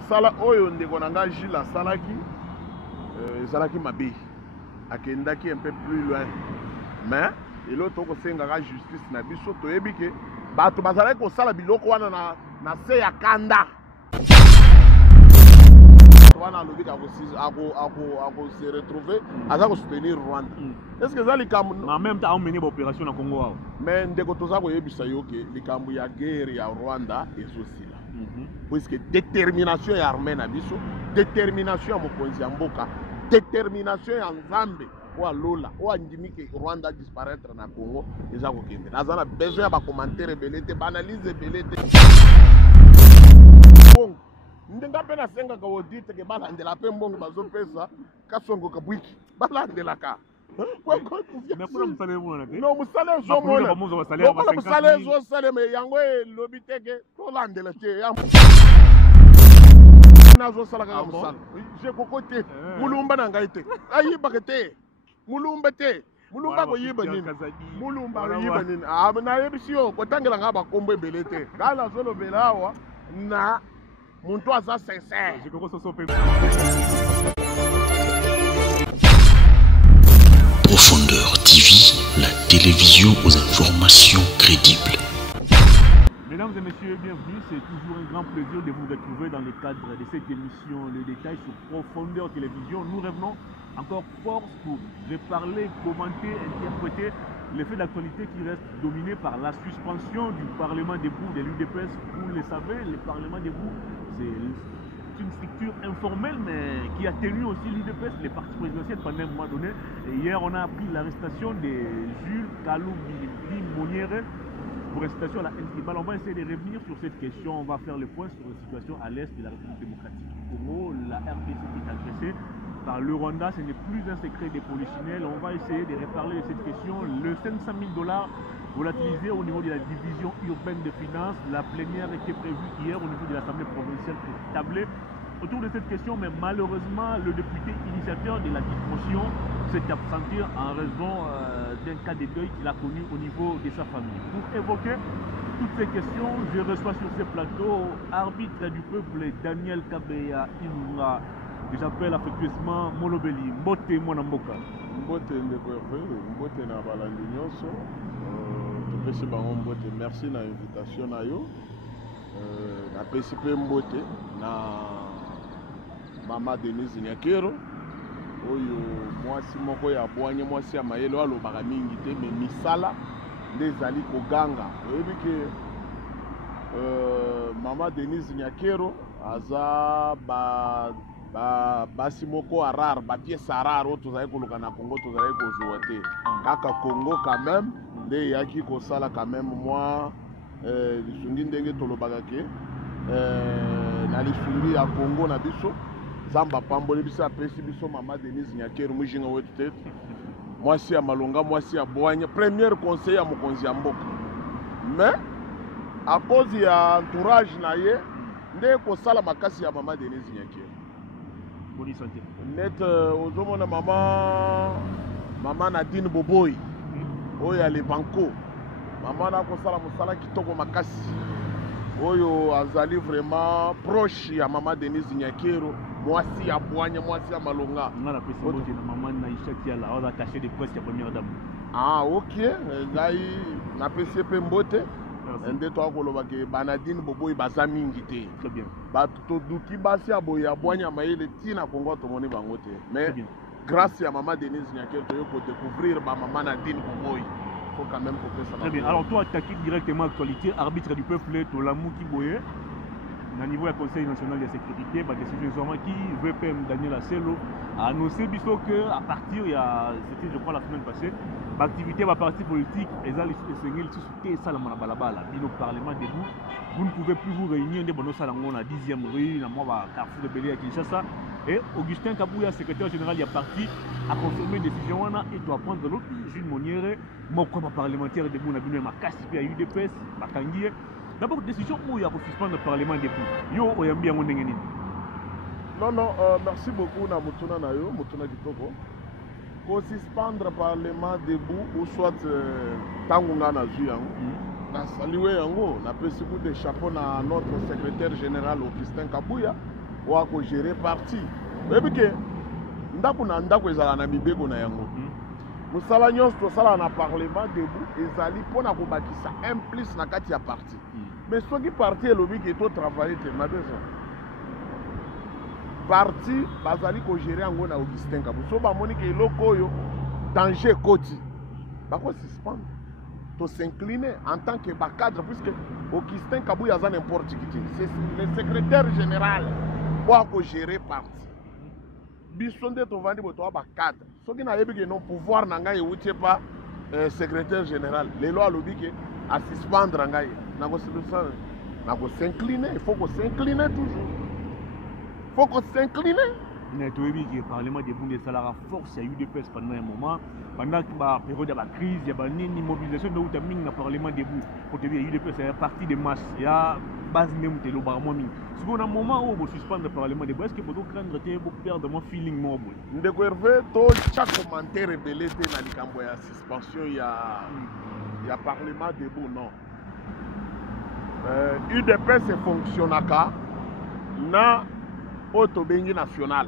mosala oyo ndeko na nga Gilles asalaki ezalaki mabe akendaki un peu plus loin mais elo tokosengaka justice na biso toyebi ke bato bazalaki kosala biloko wana na se ya kanda wana alobi akose retrouver aza kosoutenir Rwanda. Est-ce que ça likambo en même temps on mené opération na Congo awa mais ndeko toza koyebisa yo ke likambo ya guerre ya Rwanda ezosila puisque détermination ya armée na biso, détermination ya mokonzi ya mboka, détermination ya nzambe wa lola wa ndimi ke Rwanda disparaître na Congo eza kokende naza na besoin ya bacommentaire ebele te baanalyse ebele te bon ndenga mpe nasengaka audite ke balandela mpe mbongo bazopesa kasongo kabwiki balandelaka non musala ezomona musala ezosalema yango elobi teke tolandela te nazosala kaka mosala jekoko te mulumba na ngai te ayibaka te mulumba te mulumba koyiba nini mulumba koyiba nini nayebisi yo kotangela nga bakombo ebele te ngai nazolobela awa na muntu aza sincere. Profondeur TV, la télévision aux informations crédibles. Mesdames et messieurs, bienvenue. C'est toujours un grand plaisir de vous retrouver dans le cadre de cette émission, le détail sur Profondeur Télévision. Nous revenons encore force pour reparler, commenter, interpréter les faits d'actualité qui restent dominés par la suspension du Parlement debout de l'UDPS. Vous le savez, le Parlement debout, c'est une structure informelle mais qui a tenu aussi l'UDPS, les partis présidentiels pendant un mois donné. Et hier, on a appris l'arrestation de Jules Kalou Moniere pour arrestation à la NTBAL. On va essayer de revenir sur cette question. On va faire le point sur la situation à l'est de la République démocratique du Congo. La RDC est agressée par le Rwanda, ce n'est plus un secret des polichinelles. On va essayer de reparler de cette question. Le 500 000 $ volatilisé au niveau de la division urbaine de finances. La plénière était prévue hier au niveau de l'Assemblée provinciale pour tabler autour de cette question, mais malheureusement, le député initiateur de la motion s'est absenté en raison d'un cas de deuil qu'il a connu au niveau de sa famille. Pour évoquer toutes ces questions, je reçois sur ce plateau arbitre du peuple Daniel Kabeya Ilunga. J'appelle affectueusement Molobeli. Mbote Mwanamboka. Mbote ndeko Hervé, mbote na balandi nyonso. Topesi bango mbote. Merci na invitation na yo. Na pesi pe mbote na Mama Denise Nyakero. Oyo mwasi moko ya bwanye mwasi ya mayelo alobaka mingi te mais misala ndezali koganga. Oyebi ke Mama Denise Nyakero aza basi moko rare ba pièce rare oyo tozali koluka na Congo tozali kozwa te kaka Congo quand même nde yaki kosala quand même moi lisungi ndenge tolobaka ke na lisungi ya Congo na biso zamba pamboli biso apesi biso Mama Denise Nyakero mujinga wetu te mwasi ya malonga mwasi ya bwanya premier conseil ya mokonzi ya mboka mais à cause ya entourage na ye nde kosala makasi ya Mama Denise Nyakero net ozomona mama Nadine Boboy oyo ale banko mama na kosala mosala kitoko makasi oyo azali vraiment proche ya Mama Denise Nyakero mwasi ya bwanya mwasi ya malonga ngala pesi mbote na mama na ishaki ala oza attaché de presse ya première dame. Ah ok ngai na pesi pe mbote nde tokoloba ke Banadine Boboy baza mingi te. Très bien. Bato duki basi aboya ya bwanya mayele tina Congo tomoni bango te. Mais grâce à Mama Denise Nyakero toyo ko découvrir ba Mama Nadine Boboy. Faut quand même qu'on fasse ça. Très bien. Alors toi attaquer directement actualité arbitre du peuple Tolamu Kiboye. Na niveau du Conseil national de sécurité, bah décision qui veut PM Daniel Asselo a annoncé biso que à partir c'était je crois la semaine passée, l'activité va parti politique et ça les seigneurs qui soutient ça la balabala, le parlement debout. Vous ne pouvez plus vous réunir des bonnes salles en 10e rue, na moi Carrefour de Belé à Kinshasa et Augustin Kabouya secrétaire général il a parti a confirmé une décision et doit prendre l'autre Jules Moniere, moi comme parlementaire debout na bino ma casse puis à UDPS, Bakangi. D'abord, décision où il y a suspendre le Parlement depuis. Yo, oyambi yango ndenge nini? Non, merci beaucoup na mutuna na yo, mutuna kitoko. Ko suspendre le Parlement debout ou soit tangunga na zu yango. Na saliwe yango, na pesi coup de chapeau na notre secrétaire général Augustin Kabouya wa ko gérer parti oyebi ke ndako na ndako ezala na mibeko na yango mosala nyonso tosala na parlement debout ezali mpona kobakisa un plus na kati ya parti mais soki parti elobi ke totravaille te mabezo parti bazali kogere yango na Augustin Kabou so bamoni ke eloko oyo danger ekoti bakosuspendre tosincline en tant que bacadre puisque Augustin Kabou aza n'importe qui c'est le secrétaire général po akogere parti biso nde tovandi bo toa bacadre soki nayebi ke non pouvoir na ngai euti pa secrétaire général lelo alobi ke asuspendre ngai nakosincline il faut kosincline toujours il faut kosincline. Netoyebi que le Parlement des Bundes Salara force a eu des PES pendant un moment, pendant la période de la crise, il y a une mobilisation de l'outaming dans le Parlement des Bundes. Pour te dire, il y a eu des PES, il y a parti de masse, il y a base même de l'Obarmoni. Si vous avez un moment où vous suspendez le Parlement des Bundes, est-ce que vous craindre que vous perdez mon feeling mobile? Ndeko Hervé, chaque commentaire révélé dans les camps de suspension, il y a Parlement des Bundes, non. UDPS fonctionne na autobengi national.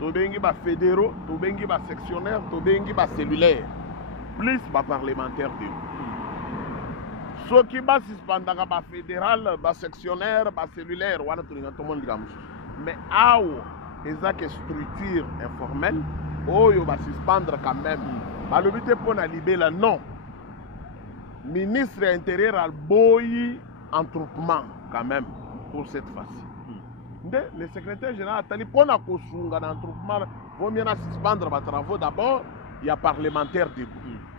Tobengi ba fédéraux, tobengi ba sectionnaire, tobengi ba cellulaire. Plus ba parlementaire de. Ce qui ba suspendaka ba fédéral, ba sectionnaire, ba cellulaire, wana to tout le monde gamu. Mais awo ezake structure informelle, oyo ba suspendre quand même. Ba le but pour na libérer non. Ministre intérieur al boyi entroupement quand même pour cette fois-ci. Le secrétaire général a dit pour la kosunga d'entroupement, vaut mieux suspendre les travaux d'abord, il y a parlementaire debout.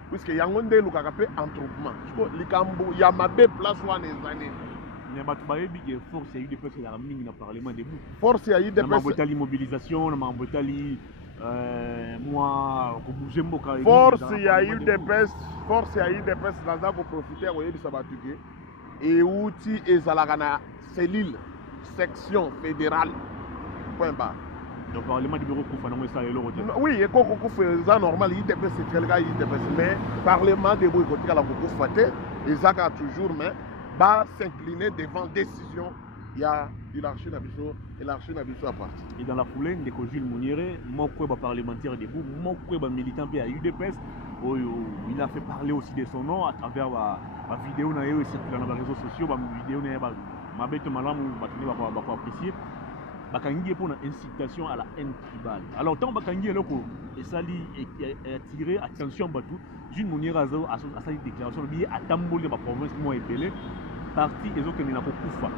Puisque il y a un entroupement. Il y a ma place où on est années. Il y a force, il y a eu des personnes dans le Parlement debout. Force, il y a eu des personnes. Il y a eu mobilisation, force, il y a eu des personnes. Force, il y a eu des personnes dans la profiter de Sabatuke. Et outils et Zalagana, cellule. Section fédérale. Point barre. Le Parlement du bureau Koufa, oui, et quand c'est normal, il mais le Parlement de Bouy côté la Koufa, et ça a toujours mais va s'incliner devant décision. Il y a l'archi Nabiso et l'archi Nabiso à partir. Et dans la foulée, de Jules Mouniere, mon parlementaire debout, mon militant à UDPS, il a fait parler aussi de son nom à travers la vidéo dans les réseaux sociaux, la vidéo ma bête malam va apprécier bakangi pour une incitation à la haine tribale. Alors tant bakangi est là et ça est attiré attention batou d'une manière à sa déclaration liée à Tamboli la province moi épelé parti et autres qui n'a pas kufa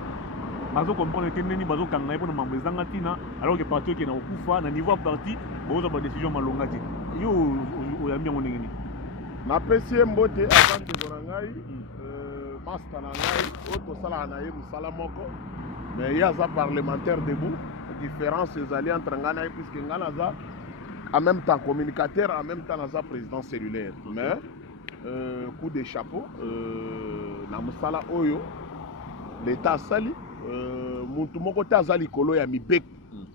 bazo comprendre que neni bazo kanga pour mambo zangatina alors que parti qui n'a pas kufa na niveau parti bozo ba décision malongati yo oyambi ngo ngeni na pesi mbote avant de borangai master nangai auto sala na yebu sala moko mais il y a des parlementaires debout différence les alliés entre ngana puisque ngana za en même temps communicateur en même temps za président cellulaire mais coup de chapeau na musala oyo l'état sali muntu moko ta likolo ya mibek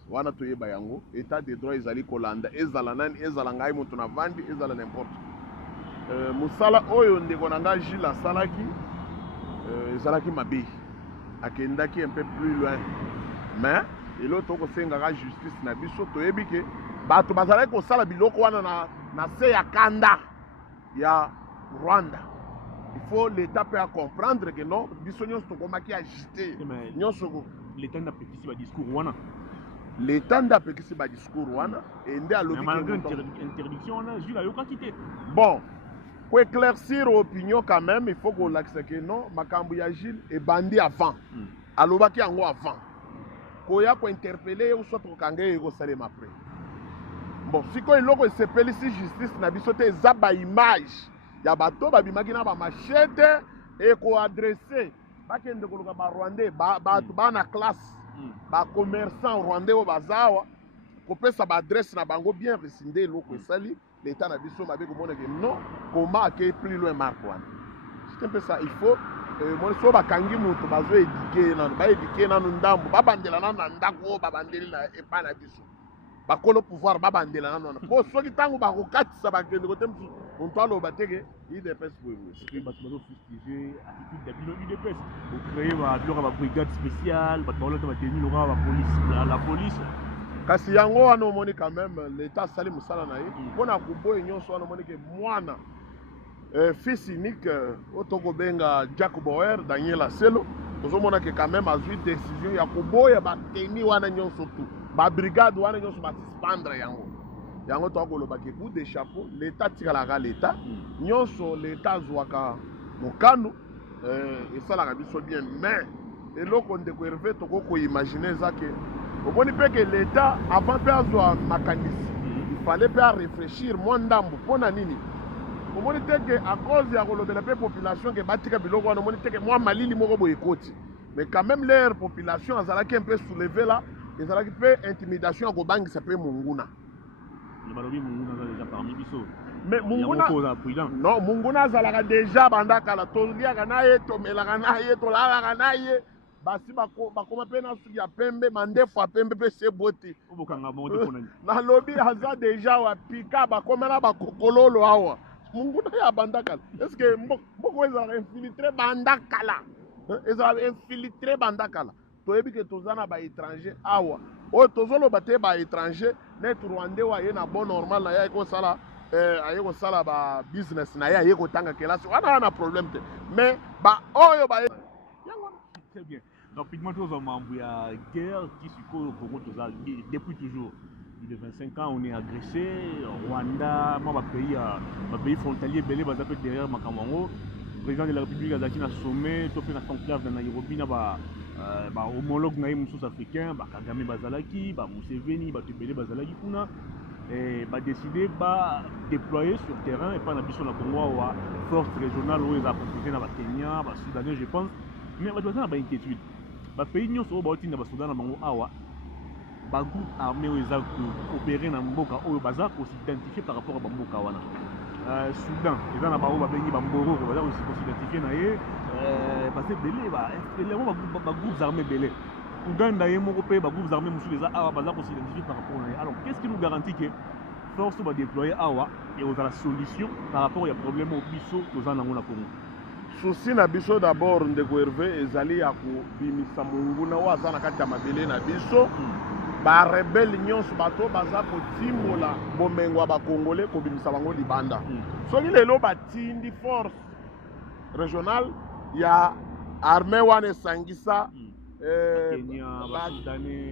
wana toyeba yango état de droit ezali kolanda ezala nani ezala ngai muntu na vandi ezala n'importe musala oyo ndeko na nga Gilles asalaki ezalaki mabe akendaki un peu plus loin mais eloko tokosengaka justice na biso toyebi ke bato bazalaki kosala biloko wana na se ya kanda ya Rwanda. Il faut l'état peut comprendre que non biso nyonso tokomaki agité nyonso l'état n'a pekisi ba discours wana l'état n'a pekisi ba discours wana et nde alobi malgré interdiction wana Jules ayoka kité bon. Pour éclaircir l'opinion quand même, il faut qu'on l'accepte que non, Makambu Yagil est bandit avant. Alobaki yango avant. Koya ko interpeller ou soit kangé ego salem après. Bon, si ko iloko sepeli si justice na bisote zaba image. Ya bato ba bimaki na ba machete et ko adresser ba kende ko loka ba Rwandais ba na classe. Ba commerçant Rwandais o bazawa ko pesa ba adresse na bango bien rescindé loko sali. L'État n'a pas dit que non, comment est plus loin Marquan. C'est un peu ça. Il faut, moi, je suis kangi mutu bazo éduquer, ba éduquer na ndambo, ba bandela na ndako, ba bandela et pas na biso. Ba kolo pouvoir ba bandela na. Ko soki tango ba kokatisa ba kende kote moto aloba teke UDPS boye et bato bazofustige attitude ya bino UDPS ocreye biloko ya babrigade spéciale bato baolata bateni loka la police kasi yango wana omoni quand même l'état asali mosala na ye mpona koboye nyonso wana omoni ke mwana fils unique oyo tokobenga Jack Bauer Daniel Aselo tozomona ke quand même azwi décision ya koboya bateni wana nyonso tu babrigade wana nyonso basuspendre yango tokoloba ke coup de chapeau l'état tikalaka l'état nyonso l'état azwaka mokano esalaka biso bien mais eloko ndeko Hervé tokokoimagine eza ke omoni mpe ke l'état avant mpe azwa makanisi ifale mpe aréfléchir mwa ndambo mpona nini omoni te ke à cause ya kolobela mpe population ke batika biloko wana omoni te ke mwa malili moko boye ekoti mais quand même leur population azalaki mpe soulevé la ezalaki mpe intimidation ya kobangisa mpe monguna mais non monguna azalaka déjà banda kala toliaka na ye tomelaka na ye tolalaka na ye basi bakoma mpe na suki ya pembe mandefu ya pembe mpe se boti nalobi aza déjà wapika bakomela bakokololo awa monguna ya banda kala est ce que mboko ezalaka infiltré banda kala ezalaka infiltré banda kala toyebi ke toza na baétranger awa oyo tozoloba te baétranger net rwandais oyo aye na bon normal na ye aye kosala babusiness na ye aye kotanga kelasi wana na problème te mais baoyo baye très bien rapidement toza mambo ya guerre qui sikoyo Congo toza depuis toujours de 25 ans on est agressé Rwanda moi pays frontalier belé baza pe derrière makambo yango président de la République azalaki na sommet to pe na conclave na Nairobi na homologue na ye mosusu africain Kagame bazalaki Museveni bato ebele bazalaki kuna badécide badéployer sur terrain epai na biso na Congo awa force régionale oyo eza composé na bakenya basoudanais je pense mais bato baza na bainquiétude bapays nyonso oyo baotinda basoda na bango awa bagroupe armé oyo eza koopéré na mboka oyo baza kosidentifie par rapport a bamboka wana Soudan eza na baoyo babengi bambororo baza kosidentifie na ye parce ebele bagroupes armés ebele Ouganda ye moko pe bagroupes armés mosusu eza awa baza kosidentifie par rapport na ye alors qu'est-ce qui nous garantit que force to badéploye awa ekozala solution par rapport ya problème oyo biso toza nango na Congo souci na biso d'abord ndeko Hervé ezali ya kobimisa monguna oyo aza na kati ya mabele na biso barebele nyonso bato baza kotimola bomengo ya bakongole kobimisa bango libanda soki lelo batindi force régionale ya armée wana esangisa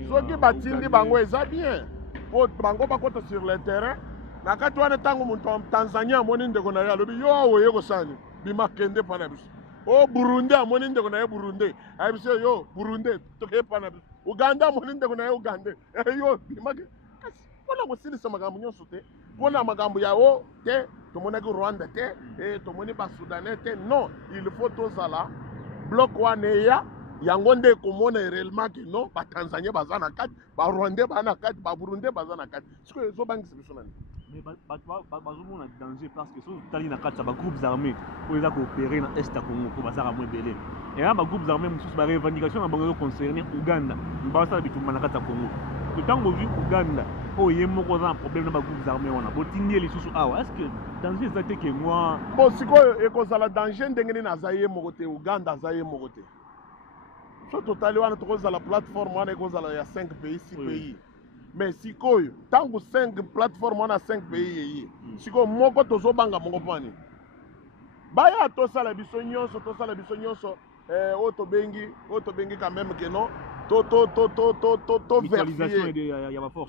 soki batindi bango eza bien po bango bakota sur le terrain na kati wana ntango moto ya Tanzania amoni ndeko na ye alobi yo oye kosani bimakende mpa na biso o Burundi amoni ndeko na ye Burundi ayebi biso yo Burundi tokeye mpa na biso Uganda amoni ndeko na ye Uganda yo bimake kasi mpona kosilisa makambo nyonso te mpona makambo ya o te tomonaki Rwanda te tomoni basoudanais te non il faut tozala bloc wana eya yango nde komona réellement ke non batanzania baza na kati barwandais baza na kati baburundais baza na kati sikoyo ezobangisa biso nani mais bazomona danger parce que soki totali na kati ya bagroupes armés oyo eza koopéré na est ya Congo mpo bazaka mo ebele eya bagroupes armés mosusu barevendication na bango ezoconcerne Uganda basala bitumba na kati ya Congo ntango ozwi Uganda oyo ye moko aza na problème na bagroupes armés wana botindi ye lisusu awa est ce que danger eza te ke mwa bon sikoyo ekozala danger ndenge nini aza ye moko te Uganda aza ye moko te so totali wana tokozala plateforme wana ekozala ya 5 pays 6 pays mais sikoyo ntango 5 plateforme wana 5 pays eye sikoyo moko tozobanga moko mpani baya tosala biso nyonso oyo tobengi quand même ke non to vérifier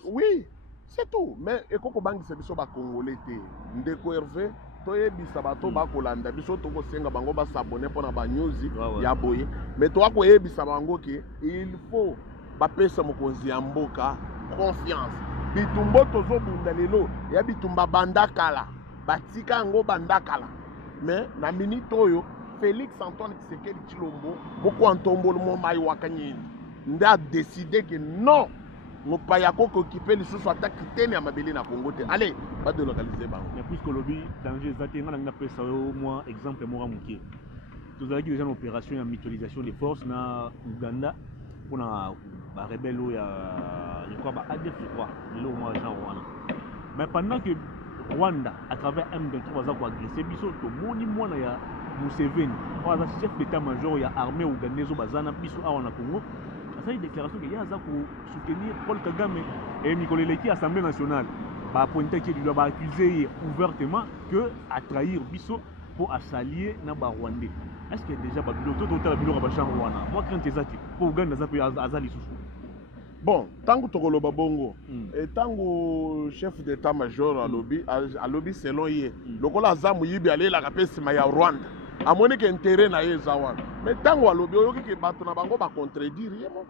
oui c'est tout mais ekokobangisa biso bakongolais te ndeko Hervé toyebisa bato bakolanda biso tokosenga bango basabone mpona banews ya boye mais toka koyebisa bango ke il faut bapesa mokonzi ya mboka confiance bitumba tozobunda lelo ya bitumba bandakala batika yango bandakala mais na minute oyo Félix Antoine Tshisekedi Tshilombo moko antombolo mo mai wakanyeni nde a décidé que non mopaya kokokipe lisusu ata kitene ya mabele na Congo te allez badelocalize bango mais puisque lobi danger eza te nga na pesa yo mwa exemple moko moke tozalaki déjà na opération ya mutualisation des forces na Uganda mpona barebele oyo ya je crois ADF je crois lelo mwa genre wana mais pendant que Rwanda à travers M23 baza ko agresser biso to moni mwana ya Museveni oza chef d'état-major ya armée ougandaise bazana biso awa na Congo ça une déclaration que yaza ko soutenir Paul Kagame et Nicolas Leki Assemblée nationale ba pointer qui doit accuser ouvertement que à trahir biso pour s'allier na ba Rwandais. Est-ce que déjà Babylone tout la Babylone ba champ wana moi quand c'est ça pour Ouganda ça peut azali sous. Bon, tant que Tokoloba Bongo et tant que chef d'état-major à lobby selon yé lokola zamu yibi aller la rapesi ma ya Rwanda a moni que intérêt na ye zawan mais tant que lobby oyoki ke bato na bango ba contredire yemo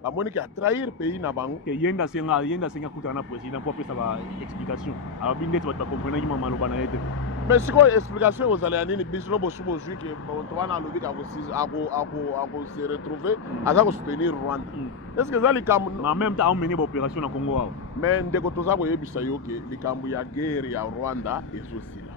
ba moni que a trahir pays na bango que yenda senga kutana président pour faire sa explication alors bien net ba comprendre ki mama loba na yete mais si quoi explication aux aliens ni bisno bo subo zui que on va na lobby ka ko se retrouver à ça soutenir Rwanda est-ce que ça les cam en même temps on mener opération na Congo mais ndeko toza ko yebisa yo ke likambu ya guerre ya Rwanda ezosila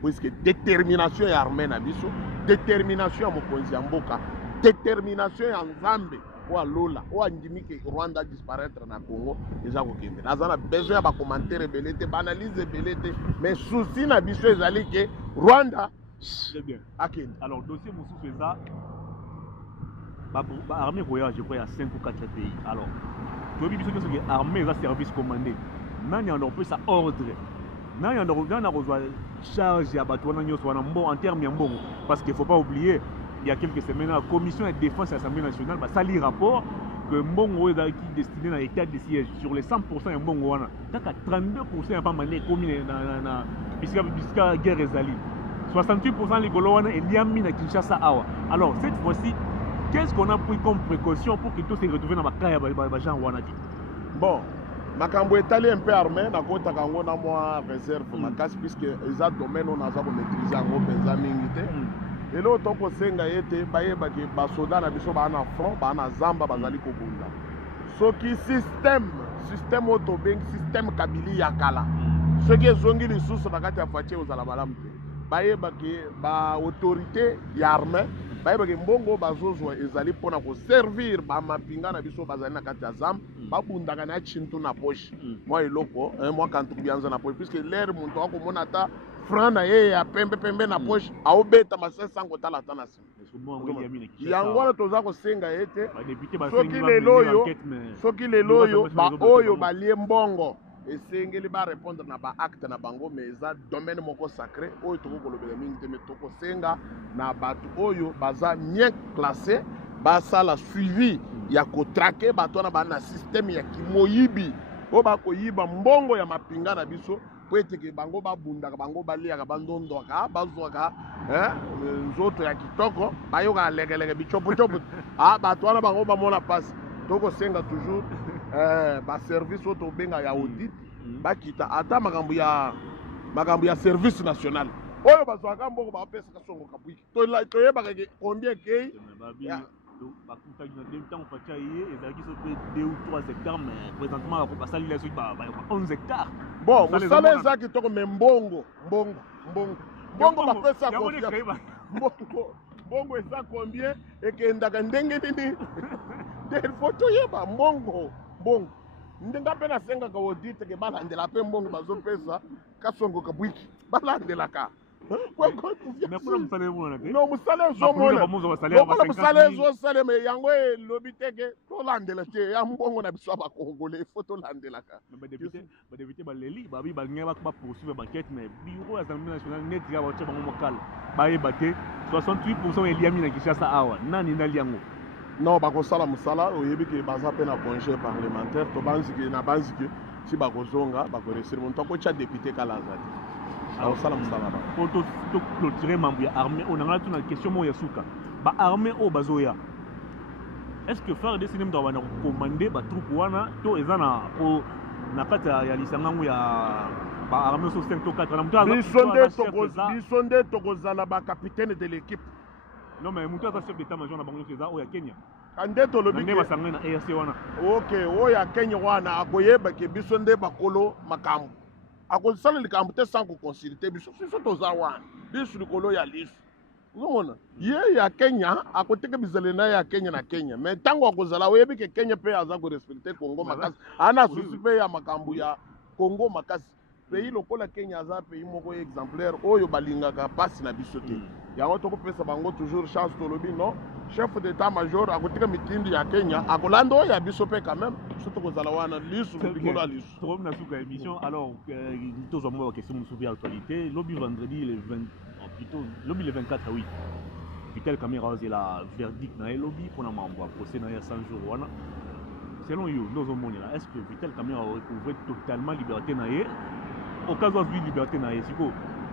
puisque détermination ya armée na biso détermination ya mokonzi ya mboka détermination ya nzambe ou lola ou andimi que Rwanda disparaître na Congo eza ko kende nazana besoin ya ba commentaire belete ba analyse belete mais souci na biso ezali que Rwanda très bien akende alors dossier mosusu fait ça ba armée royale je crois il y a 5 ou 4 pays alors tobi biso que armée va service commandé nani on peut ça ordre nani on reçoit charge ya bato wana nyonso wana mbongo en termes ya mbongo parce qu'il faut pas oublier il y a quelques semaines la commission de défense de l'Assemblée nationale va salir rapport que mbongo est destiné à l'état de siège sur les 100% ya mbongo wana taka 32% ya pas mané commis na bisika guerre ezali 68% ligolo wana eliami na Kinshasa awa alors cette fois-ci qu'est-ce qu'on a pris comme précaution pour que tout se retrouve dans bakaya ba gens wana dit bon makambo etali un peu armé na kota kango na moi réserve makasi puisque eza domaine on a ça ko maîtriser en gros penza mingi te et là to ko senga yete bayeba ke ba soda na biso ba na front ba na zamba bazali ko bunda soki système auto beng système kabili ya kala soki ezongi lisusu na kati ya fatie ozala malamu te bayeba ke ba autorité ya armée bayeba ke mbongo bazozwa ezali pona ko servir ba mapinga na biso bazali na kati ya zamba babundaka na chintu na poche moi eloko moi kantu bianza na poche puisque l'air muntu akomona ta franc na ye ya pembe na poche aobeta masesa ngotala ta na sima yango wana toza kosenga ete soki lelo oyo ba oyo balie mbongo esengeli ba répondre na ba acte na bango mais eza domaine moko sacré oyo tokokolobela mingi te mais tokosenga na bato oyo baza bien classé basala suivi ya kotrake bato wana ba na système ya kimoyibi oyo bakoyiba mbongo ya mapinga na biso po eteke bango babundaka bango baliaka bandondwaka bazwaka nzoto ya kitoko bayoka lekeleke bichopochopo bato wana bango bamona pasi tokosenga toujours baservice oyo tobenga ya audit bakita ata makambo ya service national oyo bazwaka mbongo bapesaka songo kabwiki toyebaka combien kei bakutaki na deux temps fatia ye ezalaki so pe 2 ou 3 hectares mais présentement basali la soki ba 11 hectares bon mosala eza kitoko mais mbongo bapesa mbongo eza combien ekendaka ndenge nini faut toyeba mbongo ndenga mpe nasengaka audite ke balandela mpe mbongo bazopesa kasongo kabwiki balandelaka mosala ezosalema yango elobi teke tolandela te ya mbongo na biso ya bakongole fo tolandelaka badepute baleli babi balingai bapoursuivre banquête mais bureau ya assemblée nationale neti ya batia bango mokala bayeba te 68% eliami na Kinshasa awa nani ndali yango non bakosala mosala oyebi ke baza mpe na congé parlementaire tobanziki na banziki si bakozonga bakoresiri moto akotya député kala aza te akosala mosala po toclôturer mambo ya armée oyo nanga tuna question moko ya suka baarmée oyo bazoya est-ce que FARDC nde moto abanda kocommande batroupe wana to eza na kati ya lisangango ya baarmée so 5 to 4 biso nde tokozala bacapitaine de l'équipe non mais moto aza chef d'état-major na bango nyonso eza oyo ya Kenya nde tolobi nde basangani na ARC wana ok oyo ya Kenya wana akoyeba ke biso nde bakolo makambo akosala likambo te sans koconsulter biso toza wana biso likolo ya liso ozomona ye ya Kenya akoteka bizale na ya Kenya na Kenya mais ntango akozala oyebi ke Kenya mpe aza korespecte Congo makasi ana susi mpe ya makambo ya Congo makasi pays lokola Kenya aza pays moko exemplaire oyo balingaka pasi na biso te yango tokopesa bango toujours chance tolobi non chef d'état major akotika mitindi ya Kenya akolanda oyo ya biso pe quand même surtout kozala wana lisu likolo ya lisu trop na suka émission alors tous en mot question sur l'actualité lobby vendredi le 20 plutôt lobby le 24 oui Vital Kamerhe c'est la verdict na lobby pour na mambo procès na 100 jours wana selon you nous au monde là est-ce que Vital Kamerhe a retrouvé totalement liberté na ye au cas où il liberté na ye siko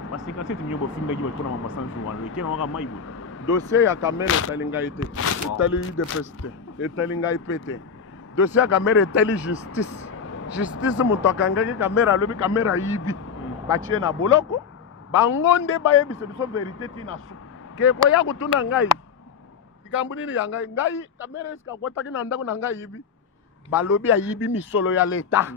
parce que 57 millions de films qui pour na mambo 100 jours wana lequel on va maïbo dossier ya Kamerhe etalinga ete etali UDPS te etalinga ipete dossier ya Kamerhe etali justice moto akangaki Kamerhe alobi Kamerhe ayibi batie na boloko bango nde bayebisa biso vérité tina su ke koya kutuna ngai likambo nini ya ngai Kamerhe esika akotaki na ndako na ngai yibi balobi ayibi misolo ya leta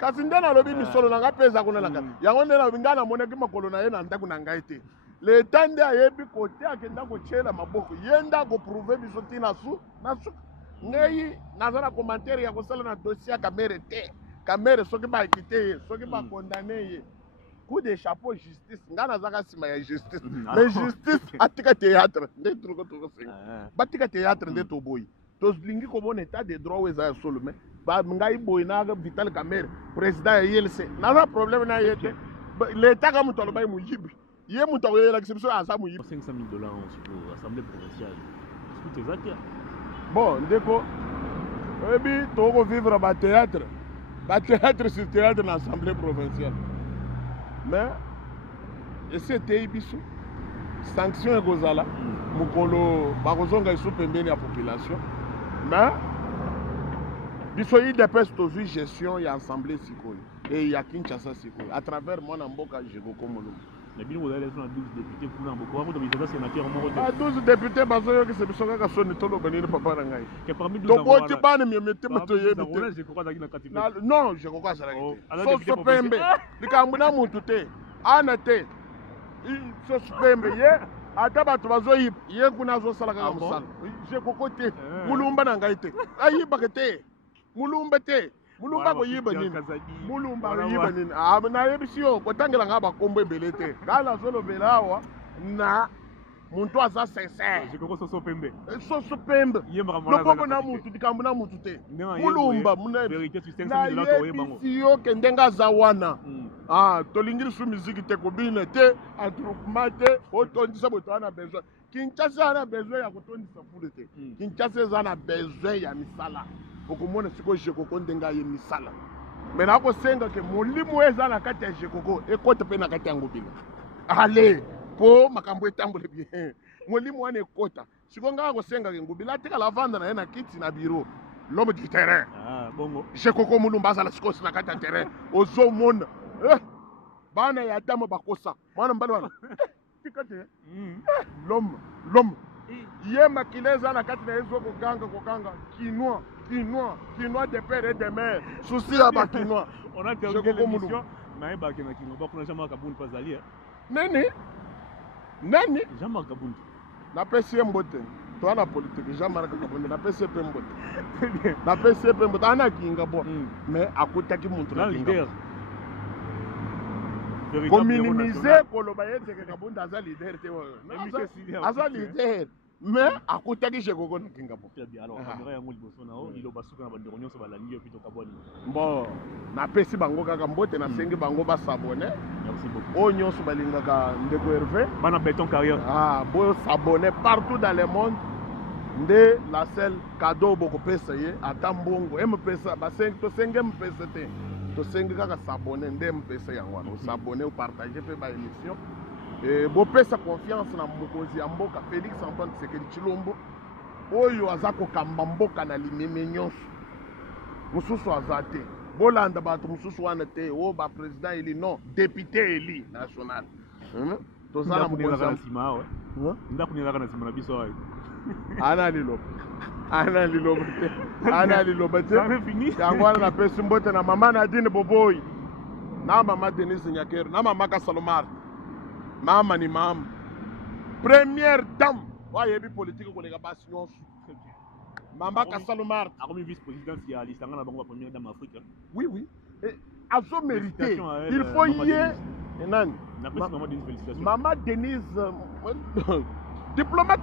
kasi nde nalobi misolo na ngai mpe eza kuna na ngai yango nde nalobi ngai namonaki makolo na ye na ndako na ngai te leta nde ayebi kote akenda kotiela maboko ye nde akoprouve biso tina su na suka ngai naza na commentaire ya kosala na dossier ya Kamerhe te Kamerhe soki baekite ye soki bakondane ye coup de chapeau justice ngai nazaka nsima ya justice mais justice atika théâtre nde tokosenga batika théâtre nde toboyi tolingi komona état de droit oyo eza ya solo me ngai boyi na Vital Kamerhe président ya ILC naza problème na ye te leta ka moto alobai moyibi ye moto akoyelakisa biso aza moyibi $500 000 sur assemblée provinciale est-ce que eza te bon ndeko oyebi tokovivre bathéâtre sur théâtre na assemblée provinciale mais esi eteyi biso sanction ekozala mokolo bakozonga esu pembeni ya population mais biso UDPS tozwi gestion ya assemblée sikoyo e ya Kinshasa sikoyo à travers mwana mboka Jekoko Molumbu na bino kozala leso na 12 députés kuna mboka wango tobisa sénateur moko te 12 députés bazoyokisa biso kaka soni toloba nini papa na ngai ke parmi toboti bana miemete moto yebi te non Jekoko azalaki te soso pembe likambo na mutu te ana te soso pembe ye ata bato bazoyiba ye kuna azosala kaka mosala Jekoko te mulumba na ngai te ayibaka te mulumba te mulumba koyiba nini mulumba koyiba nini nayebisi yo kotangela nga bakombo ebele te ngai nazolobela awa na muntu aza sincere soso pembe lokombo na mutu likambo na mutu te mulumba nayebisi yo kende nga aza wana tolingi lisu miziki te kobina te atroupement te otondisa boto ana besoin Kinshasa ana besoin ya kotondisa fule te Kinshasa eza na besoin ya misala okomona sikoyo Jekoko ndenge aye misala me nakosenga ke molimo eza na kati ya Jekoko ekota mpe na kati ya ngobila ale po makambo etambole bien molimo wana ekota sikoyo ngai akosenga ke ngobila atikala avanda na ye na kiti na biro l'homme du terrain Jekoko Mulumba azala sikoyo si na kati ya terrain ozomona bana ya dama bakosa mwana mbali wana tika te l'homme ye makila eza na kati na ye kokanga quinois de père et de mère souci ya bakinois on a terminé l'émission mais bakina kinois bakuna Jean-Marc Kabound pazali nani Jean-Marc Kabound napesi ye mbote toana politique Jean-Marc Kabound napesi ye mpe mbote ana kinga bo mais akutaki muntu na kinga kominimize koloba yeteke Kabound aza leader te aza leader mais akutaki Jekoko na kinga bo bon napesi bango kaka mbote nasengi bango basabone oyo nyonso balingaka ndeko Hervé bana béton carrière bosabone partout dans le monde nde la seule cadeau bokopesa ye ata mbongo empesa tosengi empesa te tosengi kaka sabone nde mpesa yango wana osabone opartage mpe baémission bopesa confiance na mokonzi ya mboka Félix Antoine Tshisekedi Tshilombo oyo aza kokamba mboka na limeme nyonso mosusu aza te bolanda bato mosusu wana te oyo baprésident eli non député eli national toza na mokonzi ana liloba te yango wana napesi mbote na mama Nadine Boboyi na mama Denise Nyakero na mama Kasalomar mama ni mama première dame wayebi politique koleka basi nyonso mama Kasalomar akomi vice-présidence ya listanga na bango ba première dame Afrique oui azo mérité. Félicitations à elle, Il faut Maman y aller. Denise. Maman Denise, félicitations. Maman Denise, diplomate,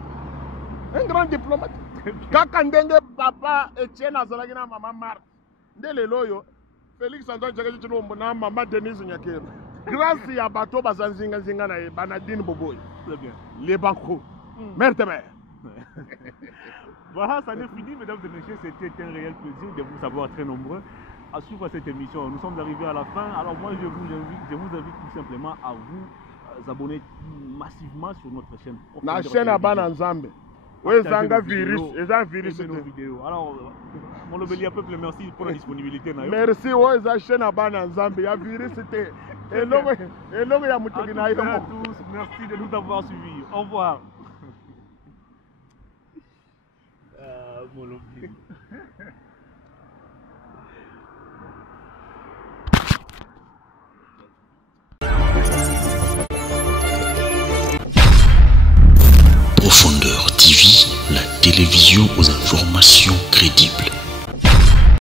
un grand diplomate. Kaka ndenge papa Etienne azalaki na maman Marthe. Ndele loyo, Félix Antoine Tshisekedi Tshilombo na maman Denise Nyakero. Grâce ya bato bazanzinga zinga na Banadine Boboy. Très bien. Les banco. Mère de mère. Voilà, ça n'est fini, mesdames et messieurs. C'était un réel plaisir de vous savoir très nombreux à suivre cette émission. Nous sommes arrivés à la fin. Alors moi, je vous invite tout simplement à vous abonner massivement sur notre chaîne. La chaîne à Bananzambe. Oui, Zanga virus. C'est un virus. Nos vidéos. Alors, mon Lobelia Peuple, merci pour la disponibilité. Merci, oui, la chaîne à Bananzambe. Il y a virus. C'était. Et là, il y a Moutogina. À tous, merci de nous avoir suivis. Au revoir. Mon Lobelia. Profondeur TV, la télévision aux informations crédibles.